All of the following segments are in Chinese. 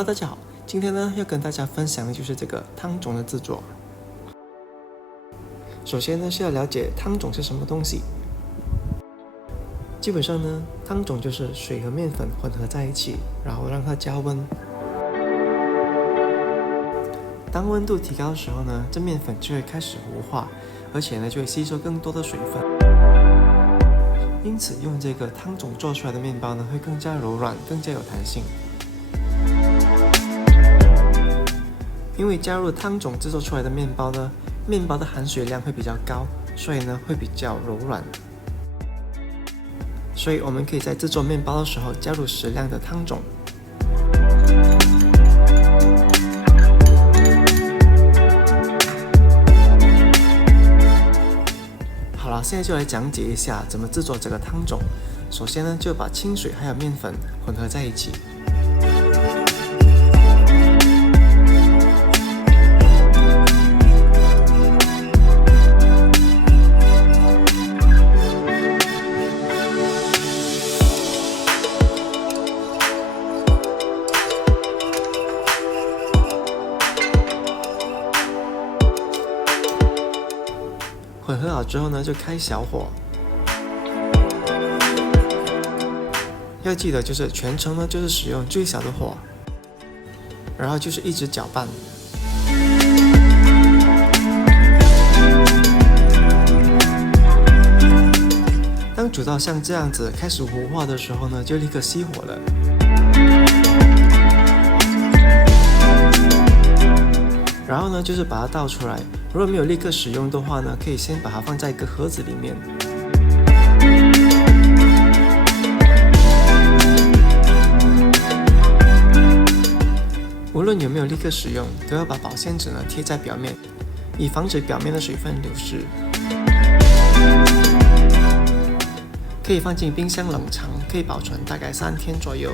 Hello， 大家好，今天呢要跟大家分享的就是这个汤种的制作。首先呢是要了解汤种是什么东西。基本上呢，汤种就是水和面粉混合在一起，然后让它加温。当温度提高的时候呢，这面粉就会开始糊化，而且呢就会吸收更多的水分。因此，用这个汤种做出来的面包呢，会更加柔软，更加有弹性。因为加入汤种制作出来的面包呢，面包的含水量会比较高，所以呢会比较柔软。所以我们可以在制作面包的时候加入适量的汤种。好了，现在就来讲解一下怎么制作这个汤种。首先呢，就把清水还有面粉混合在一起。混合好之后呢，就开小火。要记得，就是全程呢，就是使用最小的火，然后就是一直搅拌。当煮到像这样子开始糊化的时候呢，就立刻熄火了。然后呢，就是把它倒出来。如果没有立刻使用的话呢，可以先把它放在一个盒子里面。无论有没有立刻使用，都要把保鲜纸呢贴在表面，以防止表面的水分流失。可以放进冰箱冷藏，可以保存大概3天左右。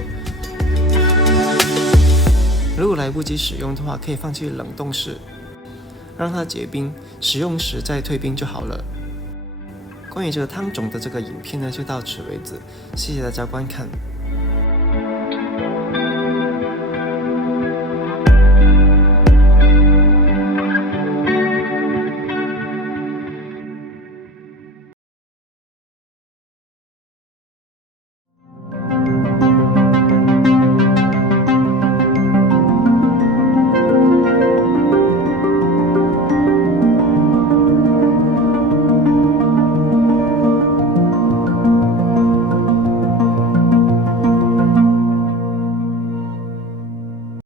如果来不及使用的话，可以放进冷冻室，让它结冰，使用时再退冰就好了。关于这个汤种的这个影片呢，就到此为止，谢谢大家观看。